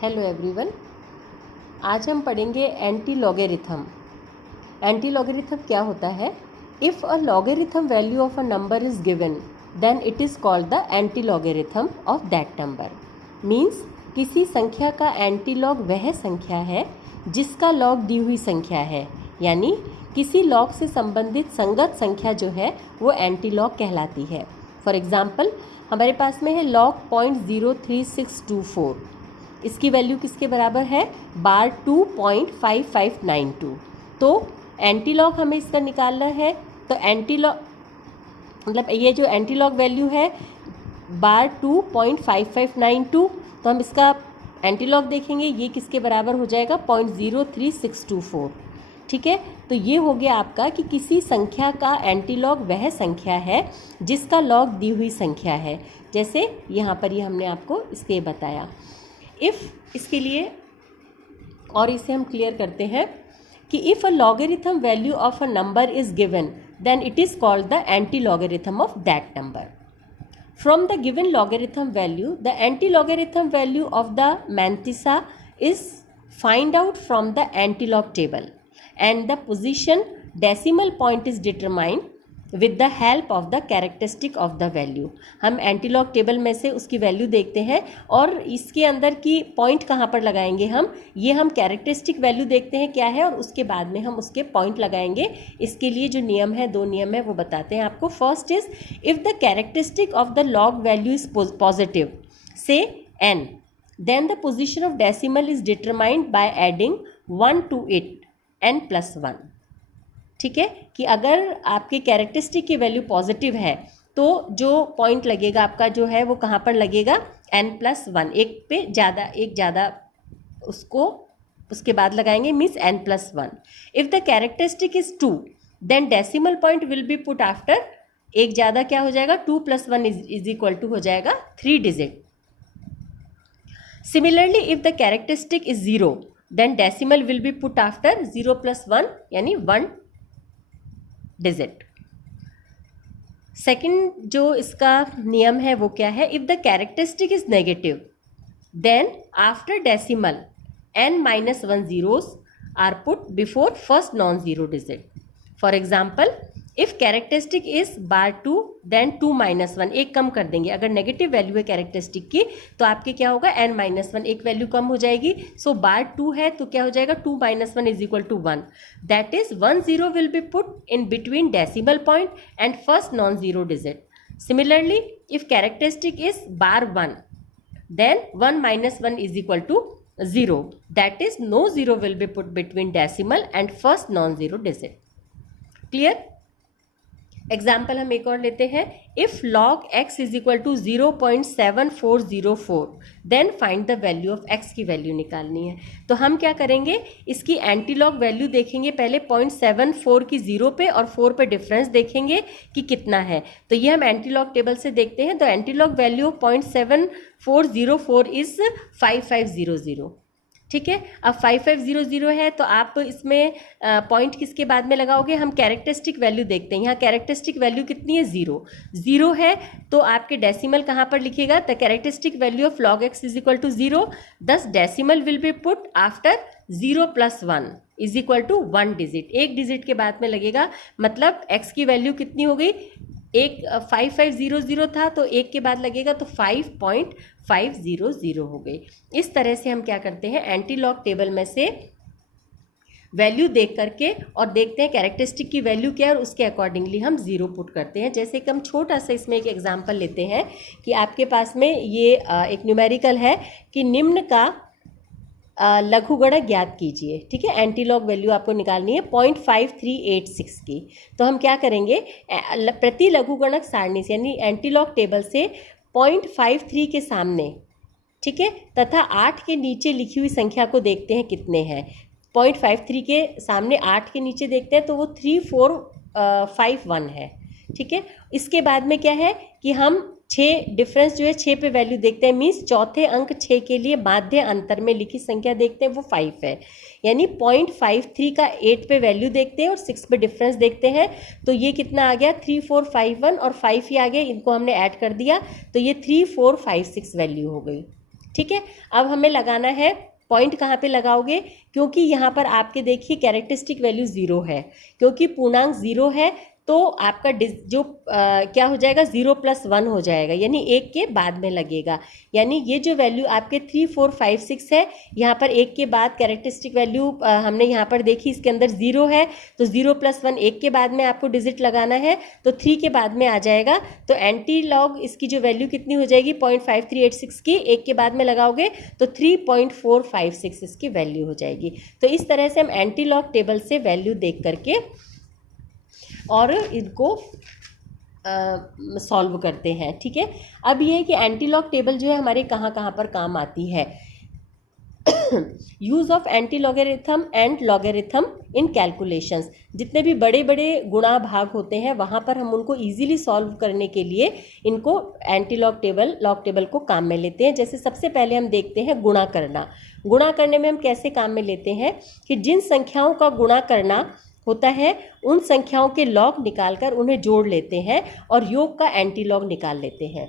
Hello everyone, आज हम पढ़ेंगे एंटी लॉगरिथम। एंटी लॉगरिथम क्या होता है? If a logarithm value of a number is given then it is called the antilogarithm of that number. Means किसी संख्या का एंटी लॉग वह संख्या है जिसका लॉग दी हुई संख्या है, यानी किसी लॉग से संबंधित संगत संख्या जो है वो एंटी लॉग कहलाती है। फॉर एग्ज़ाम्पल हमारे पास में है लॉग 0.03624। इसकी वैल्यू किसके बराबर है? बार 2.5592। तो एंटी लॉग हमें इसका निकालना है। तो एंटी लॉग मतलब ये जो एंटी लॉग वैल्यू है बार 2.5592, तो हम इसका एंटी लॉग देखेंगे, ये किसके बराबर हो जाएगा? 0.03624। ठीक है, तो ये हो गया आपका कि किसी संख्या का एंटी लॉग वह संख्या है जिसका लॉग दी हुई संख्या है। जैसे यहाँ पर ये हमने आपको इसके बताया। इफ़ इसके लिए और इसे हम क्लियर करते हैं कि if a logarithm value of a number is given then it is called the antilogarithm of that number. From the given logarithm value, the anti-logarithm value of the mantissa is find out from the anti-log table, and the position decimal point is determined with the help of the characteristic of the value। हम anti-log table में से उसकी value देखते हैं और इसके अंदर की पॉइंट कहाँ पर लगाएंगे हम कैरेक्टरिस्टिक वैल्यू देखते हैं क्या है और उसके बाद में हम उसके पॉइंट लगाएंगे। इसके लिए जो नियम है, दो नियम है, वो बताते हैं आपको। First is if the characteristic of the log value is positive से n, then the position of decimal is determined by adding 1 to it, n+1। ठीक है, कि अगर आपके कैरेक्टरिस्टिक की वैल्यू पॉजिटिव है तो जो पॉइंट लगेगा आपका जो है वो कहाँ पर लगेगा? n+1, एक ज़्यादा उसको उसके बाद लगाएंगे, means n+1। If the characteristic is 2 then decimal point will be put after एक ज़्यादा क्या हो जाएगा? 2 + 1 इज इक्वल टू हो जाएगा 3 digit. Similarly if the characteristic is 0 then decimal will be put after 0 + 1 यानी 1 डिजिट। सेकंड जो इसका नियम है वो क्या है? If the characteristic is negative then after decimal n-1 zeros are put before first non-zero digit। For example if characteristic is bar 2 then 2-1, एक कम कर देंगे। अगर नेगेटिव वैल्यू है कैरेक्टरिस्टिक की तो आपके क्या होगा? n-1, एक वैल्यू कम हो जाएगी। सो बार 2 है तो क्या हो जाएगा? 2-1 is equal to 1। That is 1 0 will be put in between decimal point and first non zero digit. Similarly if characteristic is bar 1 then 1-1 is equal to 0। That is no zero will be put between decimal and first non-zero digit। Clear? Example हम एक और लेते हैं। If log x is equal to 0.7404 then find the value of x की value निकालनी है। तो हम क्या करेंगे? इसकी एंटी लॉग वैल्यू देखेंगे पहले 0.74 की 0 पे और 4 पे डिफरेंस देखेंगे कि कितना है। तो ये हम एंटी लॉग टेबल से देखते हैं। तो anti log value of 0.7404 is 5500। ठीक है, अब 5500 है तो आप इसमें पॉइंट किसके बाद में लगाओगे? हम कैरेक्टरिस्टिक वैल्यू देखते हैं। यहाँ कैरेक्टरिस्टिक वैल्यू कितनी है? 0 है तो आपके डेसिमल कहाँ पर लिखिएगा? The characteristic value of log x is equal to 0, thus decimal will be put after 0 + 1 is equal to 1 digit. एक डिजिट के बाद में लगेगा, मतलब x की वैल्यू कितनी हो गई? एक 5500 था तो एक के बाद लगेगा तो 5.500 हो गई। इस तरह से हम क्या करते हैं? एंटी लॉग टेबल में से वैल्यू देख करके और देखते हैं कैरेक्टरिस्टिक की वैल्यू क्या है और उसके अकॉर्डिंगली हम 0 पुट करते हैं। जैसे कि हम छोटा सा इसमें एक एग्जांपल लेते हैं कि आपके पास में ये एक न्यूमेरिकल है कि निम्न का लघुगणक ज्ञात कीजिए। ठीक है, एंटी लॉग वैल्यू आपको निकालनी है 0.5386 की। तो हम क्या करेंगे? प्रति लघुगणक सारणी से यानी एंटी लॉग टेबल से 0.53 के सामने, ठीक है, तथा 8 के नीचे लिखी हुई संख्या को देखते हैं कितने हैं। 0.53 के सामने 8 के नीचे देखते हैं तो वो 3451 है। ठीक है, इसके बाद में क्या है कि हम 6 डिफरेंस जो है 6 पे वैल्यू देखते हैं, मीन्स चौथे अंक 6 के लिए माध्य अंतर में लिखी संख्या देखते हैं, वो 5 है। यानी 0.53 का 8 पे वैल्यू देखते हैं और 6 पे डिफरेंस देखते हैं। तो ये कितना आ गया? 3451 और 5 ही आ गया, इनको हमने ऐड कर दिया तो ये 3456 वैल्यू हो गई। ठीक है, अब हमें लगाना है पॉइंट कहाँ पे लगाओगे, क्योंकि यहाँ पर आपके देखिए कैरेक्टरिस्टिक वैल्यू 0 है, क्योंकि पूर्णांक 0 है तो आपका जो क्या हो जाएगा 0 + 1 हो जाएगा, यानी 1 के बाद में लगेगा। यानी ये जो वैल्यू आपके 3, 4, 5, 6 है, यहाँ पर 1 के बाद कैरेक्टरिस्टिक वैल्यू हमने यहाँ पर देखी, इसके अंदर 0 है तो 0 + 1 1 के बाद में आपको डिजिट लगाना है, तो 3 के बाद में आ जाएगा। तो एंटी लॉग इसकी जो वैल्यू कितनी हो जाएगी 0.5386 की, 1 के बाद में लगाओगे तो 3.456 इसकी वैल्यू हो जाएगी। तो इस तरह से हम एंटी लॉग टेबल से वैल्यू देख करके और इनको सॉल्व करते हैं। ठीक है, अब ये है कि एंटी लॉग टेबल जो है हमारे कहाँ कहाँ पर काम आती है। Use of anti logarithm and logarithm in calculations, जितने भी बड़े बड़े गुणा भाग होते हैं वहाँ पर हम उनको इजीली सॉल्व करने के लिए इनको एंटी लॉग टेबल को काम में लेते हैं। जैसे सबसे पहले हम देखते हैं गुणा करना। गुणा करने में हम कैसे काम में लेते हैं कि जिन संख्याओं का गुणा करना होता है उन संख्याओं के लॉग निकालकर उन्हें जोड़ लेते हैं और योग का एंटी लॉग निकाल लेते हैं।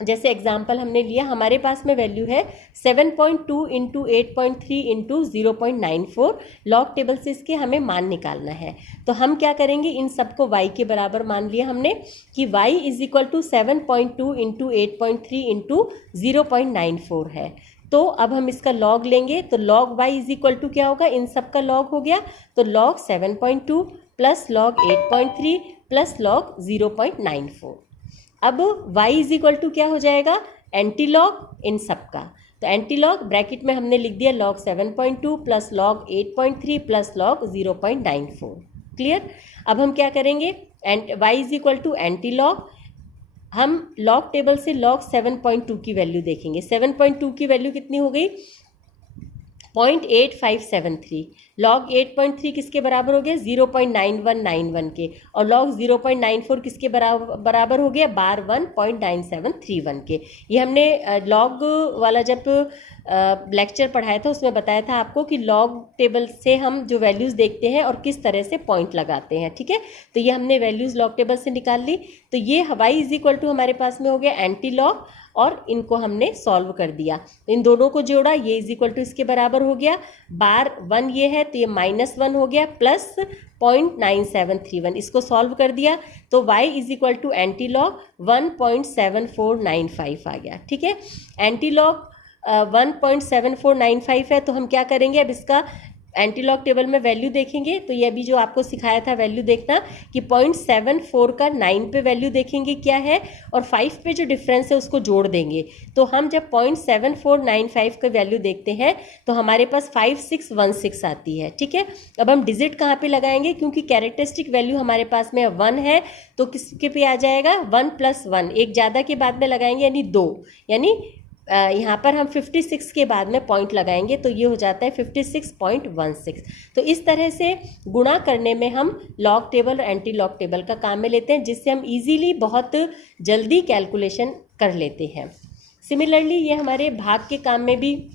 जैसे एग्जाम्पल हमने लिया, हमारे पास में वैल्यू है 7.2 × 8.3 × 0.94। लॉग टेबल से इसके हमें मान निकालना है, तो हम क्या करेंगे, इन सबको y के बराबर मान लिया हमने कि y = 7.2 × 8.3 × 0.94 है। तो अब हम इसका लॉग लेंगे, तो log y = क्या होगा, इन सब का लॉग हो गया, तो log 7.2 + log 8.3 + log 0.94। अब y = क्या हो जाएगा, एंटी लॉग इन सब का, तो एंटी लॉग ब्रैकेट में हमने लिख दिया log 7.2 + log 8.3 + log 0.94। क्लियर। अब हम क्या करेंगे, y = एंटी लॉग, हम लॉग टेबल से log 7.2 की वैल्यू देखेंगे। 7.2 की वैल्यू कितनी हो गई 0.8573। log 8.3 किसके बराबर हो गया 0.9191 के, और log 0.94 किसके बराबर हो गया बार 1.9731 के। ये हमने log वाला जब लेक्चर पढ़ाया था उसमें बताया था आपको कि लॉग टेबल से हम जो वैल्यूज़ देखते हैं और किस तरह से पॉइंट लगाते हैं। ठीक है, तो ये हमने वैल्यूज़ लॉग टेबल से निकाल ली। तो ये y = हमारे पास में हो गया एंटी लॉग, और इनको हमने सॉल्व कर दिया, इन दोनों को जोड़ा, ये = इसके बराबर हो गया, बार 1 ये है तो ये -1 हो गया प्लस 0.9731, इसको सॉल्व कर दिया तो y = एंटी लॉग 1.7495 आ गया। ठीक है, एंटी लॉग 1.7495 है, तो हम क्या करेंगे, अब इसका एंटी लॉग टेबल में वैल्यू देखेंगे। तो ये अभी जो आपको सिखाया था वैल्यू देखना कि 0.74 का 9 पे वैल्यू देखेंगे क्या है, और 5 पे जो डिफरेंस है उसको जोड़ देंगे। तो हम जब 0.7495 का वैल्यू देखते हैं तो हमारे पास 5616 आती है। ठीक है, अब हम डिजिट कहाँ पे लगाएंगे, क्योंकि कैरेक्टरिस्टिक वैल्यू हमारे पास में 1 है, तो किसके पे आ जाएगा 1 + 1, एक ज़्यादा के बाद में लगाएंगे यानी 2, यानी यहाँ पर हम 56 के बाद में पॉइंट लगाएंगे तो ये हो जाता है 56.16। तो इस तरह से गुणा करने में हम लॉग टेबल और एंटी लॉग टेबल का काम में लेते हैं, जिससे हम इजीली बहुत जल्दी कैलकुलेशन कर लेते हैं। सिमिलरली ये हमारे भाग के काम में भी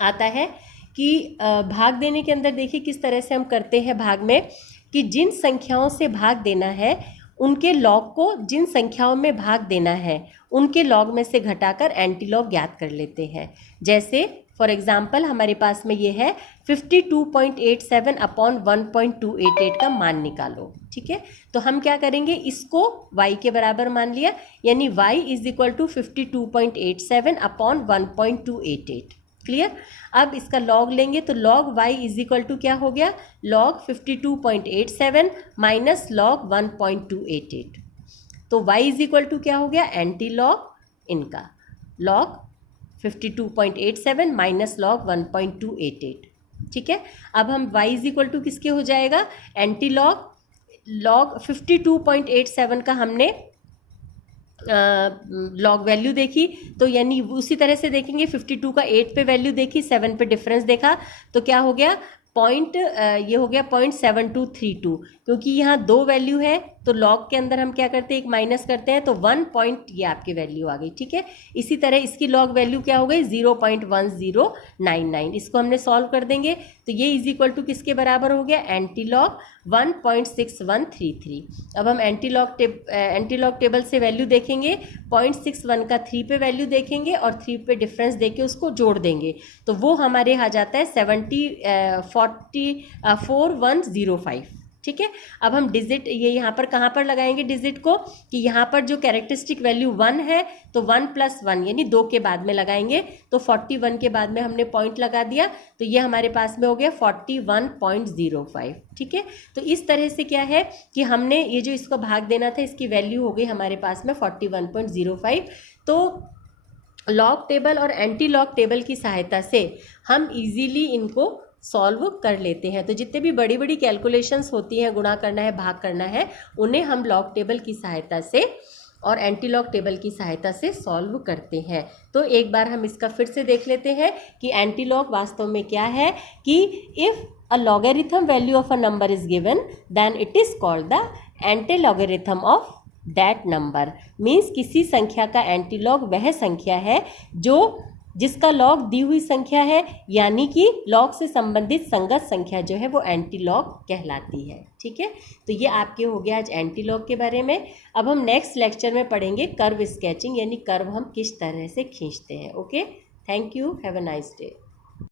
आता है कि भाग देने के अंदर देखिए किस तरह से हम करते हैं भाग में, कि जिन संख्याओं से भाग देना है उनके लॉग को जिन संख्याओं में भाग देना है उनके लॉग में से घटाकर एंटी लॉग ज्ञात कर लेते हैं। जैसे फॉर एग्जांपल हमारे पास में ये है 52.87 अपॉन 1.288 का मान निकालो। ठीक है, तो हम क्या करेंगे, इसको y के बराबर मान लिया, यानी y = 52.87 अपॉन 1.288। क्लियर। अब इसका लॉग लेंगे तो लॉग y = क्या हो गया, लॉग 52.87 माइनस लॉग 1.288। तो y = क्या हो गया, एंटी लॉग इनका, लॉग 52.87 माइनस लॉग 1.288। ठीक है, अब हम y = किसके हो जाएगा, एंटी लॉग, लॉग 52.87 का हमने लॉग वैल्यू देखी, तो यानी उसी तरह से देखेंगे 52 का 8 पे वैल्यू देखी, 7 पे डिफरेंस देखा, तो क्या हो गया ये हो गया 0.7232, क्योंकि यहाँ 2 वैल्यू है तो लॉग के अंदर हम क्या करते हैं, एक माइनस करते हैं तो 1 पॉइंट ये आपकी वैल्यू आ गई, ठीक है। इसी तरह इसकी लॉग वैल्यू क्या हो गई 0.1099, इसको हमने सॉल्व कर देंगे तो ये इज इक्वल टू किसके बराबर हो गया, एंटी लॉग 1.6133। अब हम एंटी लॉग टेबल से वैल्यू देखेंगे, 0.61 का 3 पे वैल्यू देखेंगे और 3 पे डिफरेंस देके उसको जोड़ देंगे तो वो हमारे यहाँ जाता है 4105, ठीक है। अब हम डिजिट ये यहाँ पर कहाँ पर लगाएंगे डिजिट को, कि यहाँ पर जो कैरेक्टरिस्टिक वैल्यू 1 है तो 1 + 1 यानी 2 के बाद में लगाएंगे, तो 41 के बाद में हमने पॉइंट लगा दिया तो ये हमारे पास में हो गया 41.05, ठीक है। तो इस तरह से क्या है कि हमने ये जो इसको भाग देना था इसकी वैल्यू हो गई हमारे पास में 41.05। तो लॉग टेबल और एंटी लॉग टेबल की सहायता से हम इजीली इनको सॉल्व कर लेते हैं। तो जितने भी बड़ी बड़ी कैलकुलेशंस होती हैं, गुणा करना है, भाग करना है, उन्हें हम लॉग टेबल की सहायता से और एंटी लॉग टेबल की सहायता से सॉल्व करते हैं। तो एक बार हम इसका फिर से देख लेते हैं कि एंटी लॉग वास्तव में क्या है, कि if a logarithm value of a number is given then it is called the antilogarithm of that number. Means किसी संख्या का एंटी लॉग वह संख्या है जिसका लॉग दी हुई संख्या है, यानी कि लॉग से संबंधित संगत संख्या जो है वो एंटी लॉग कहलाती है, ठीक है। तो ये आपके हो गया आज एंटी लॉग के बारे में। अब हम नेक्स्ट लेक्चर में पढ़ेंगे कर्व स्केचिंग, यानी कर्व हम किस तरह से खींचते हैं। Okay, thank you, have a nice day.